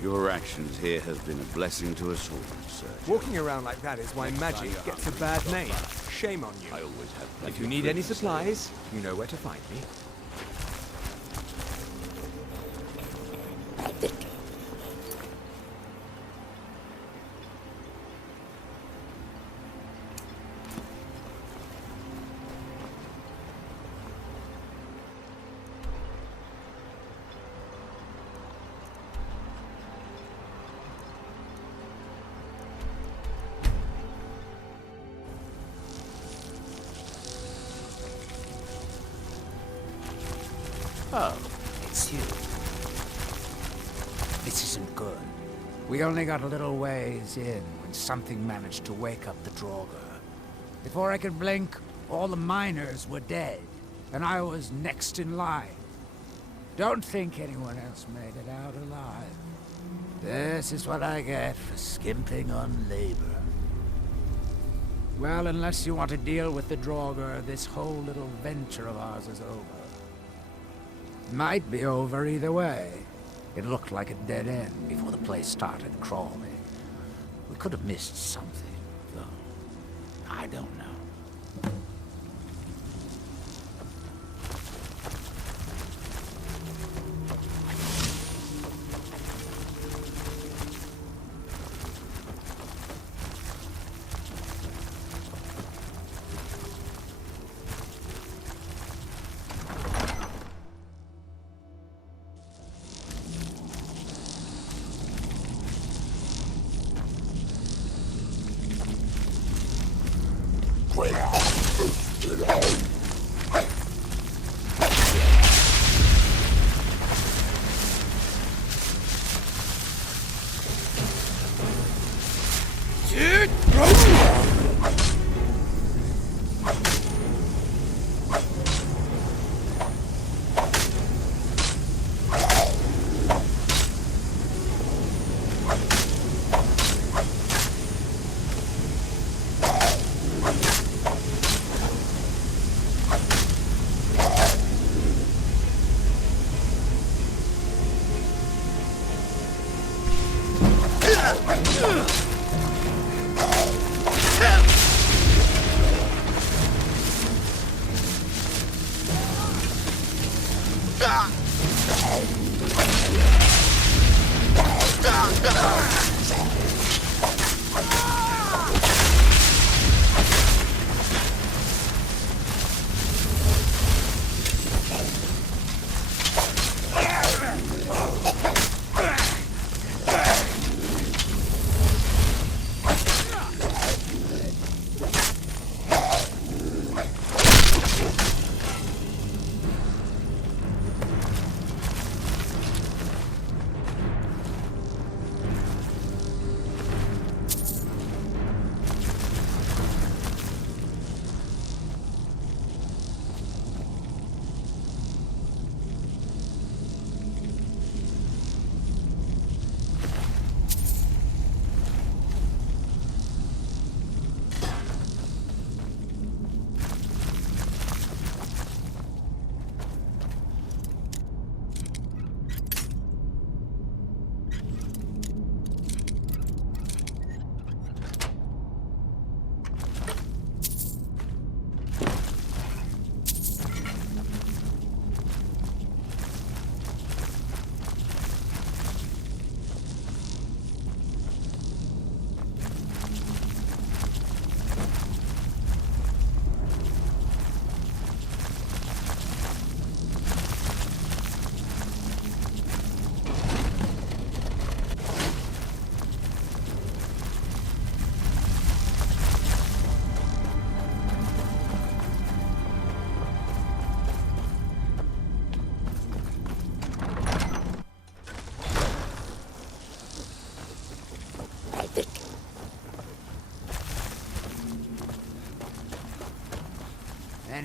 Your actions here have been a blessing to us all, sir. Walking around like that is why magic gets a bad name. Shame on you. I always have plenty If you of need food any to supplies, you know where to find me. Oh, it's you. This isn't good. We only got a little ways in when something managed to wake up the Draugr. Before I could blink, all the miners were dead, and I was next in line. Don't think anyone else made it out alive. This is what I get for skimping on labor. Well, unless you want to deal with the Draugr, this whole little venture of ours is over. Might be over either way. It looked like a dead end before the place started crawling. We could have missed something, though. I don't know.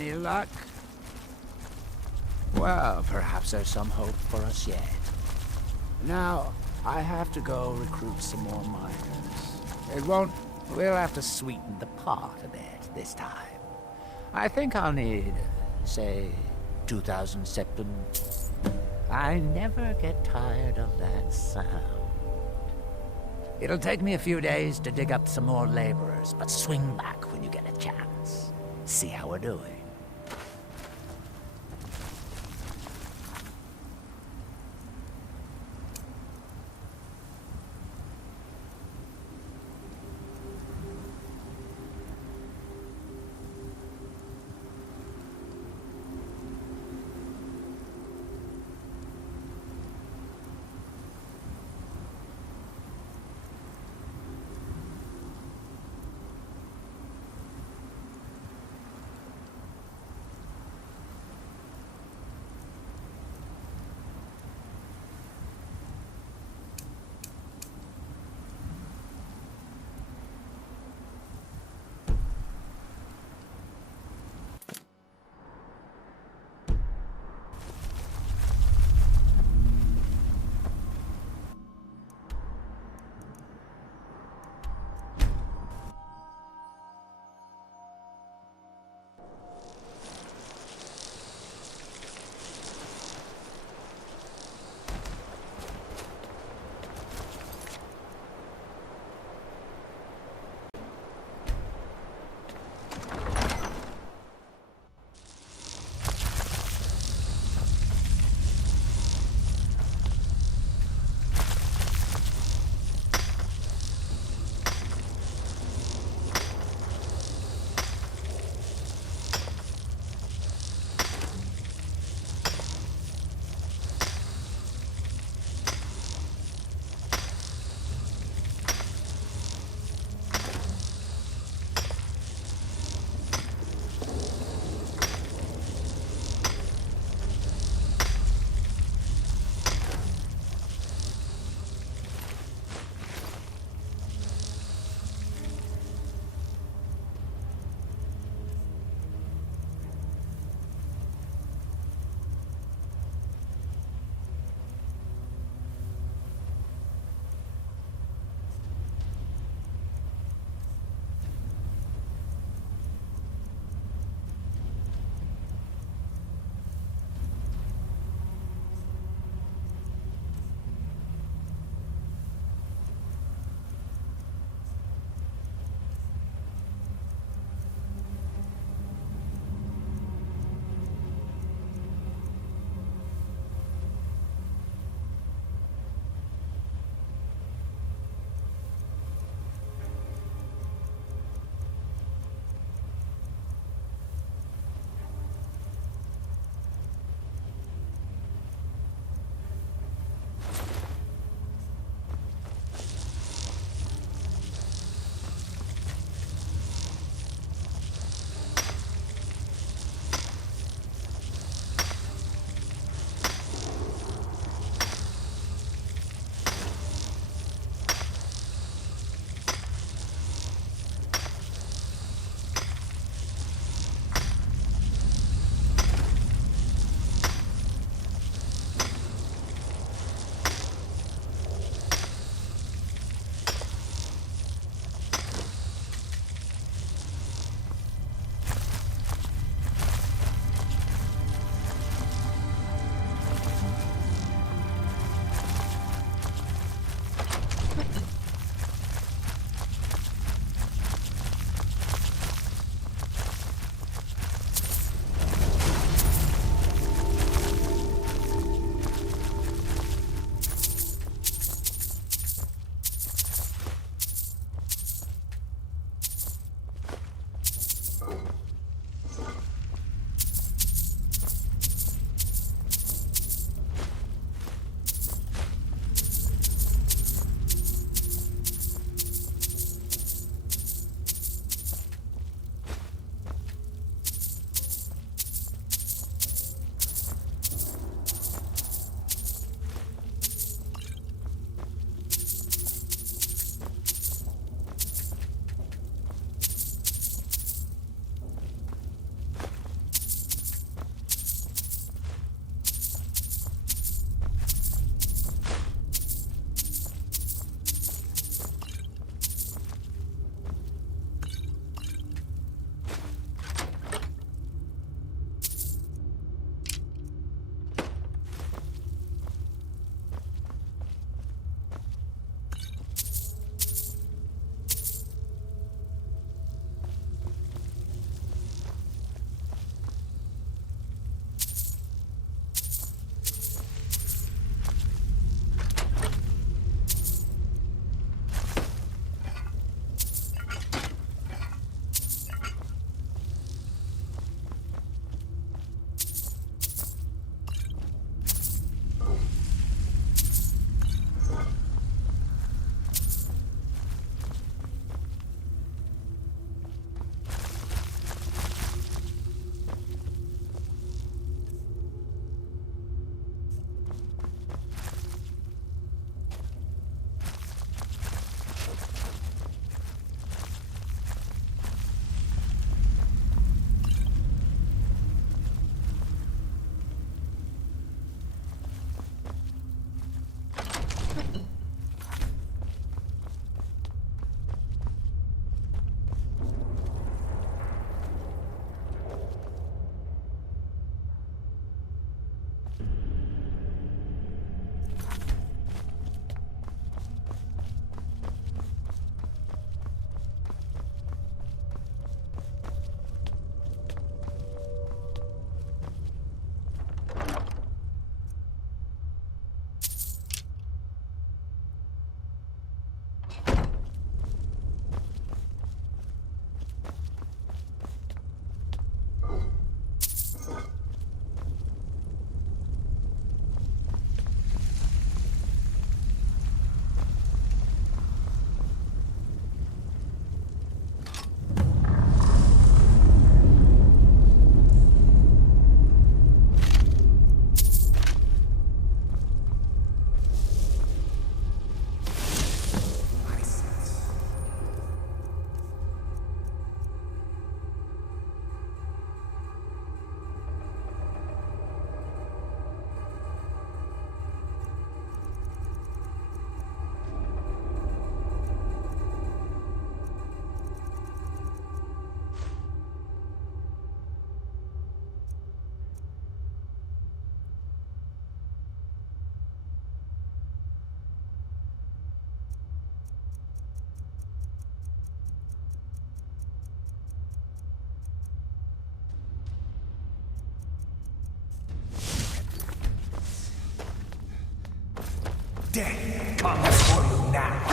Any luck? Well, perhaps there's some hope for us yet. Now, I have to go recruit some more miners. We'll have to sweeten the pot a bit this time. I think I'll need, say, 2,000 septim. I never get tired of that sound. It'll take me a few days to dig up some more laborers, but swing back when you get a chance. See how we're doing. Death comes for you now.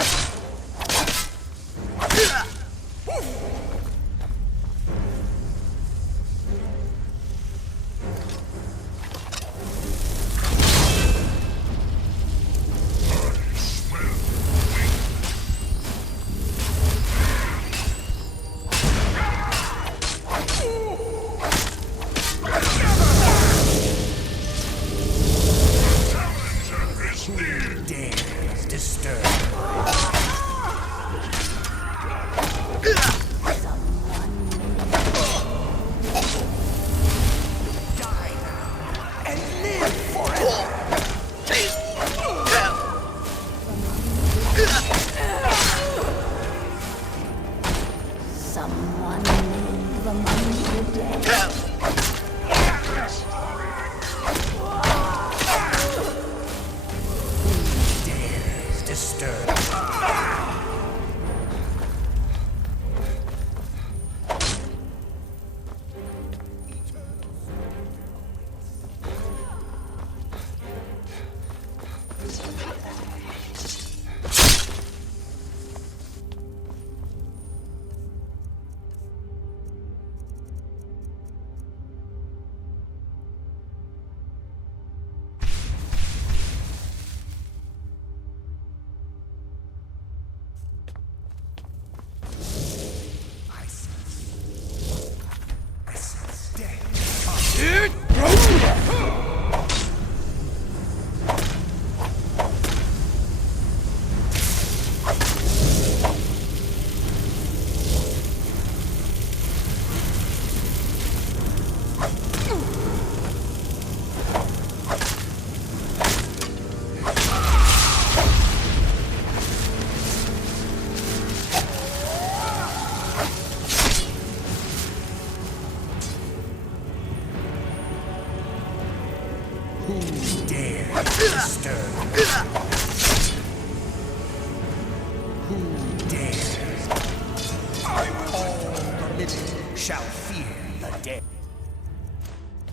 Shall fear the dead.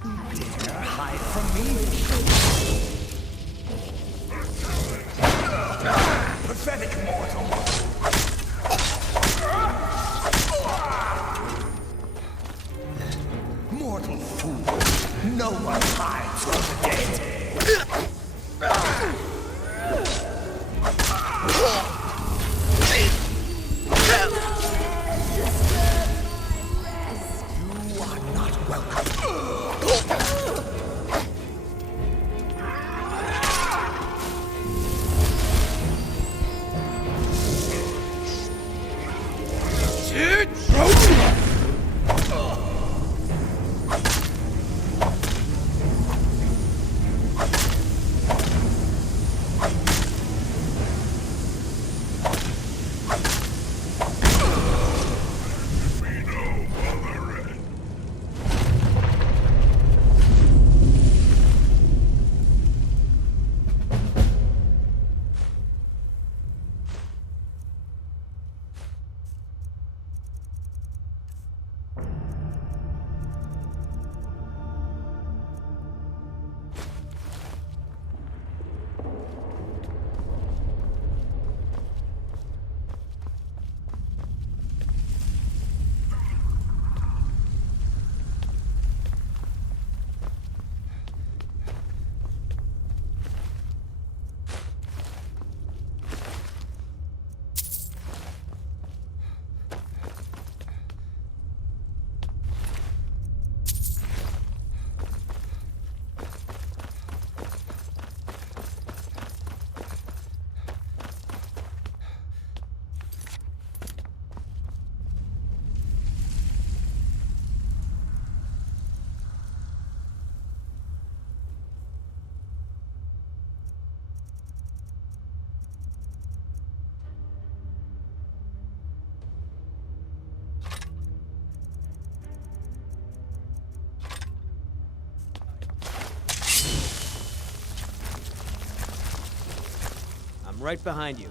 Dare hide from me? Pathetic mortal. Mortal fool. No one hides from the dead. I'm right behind you.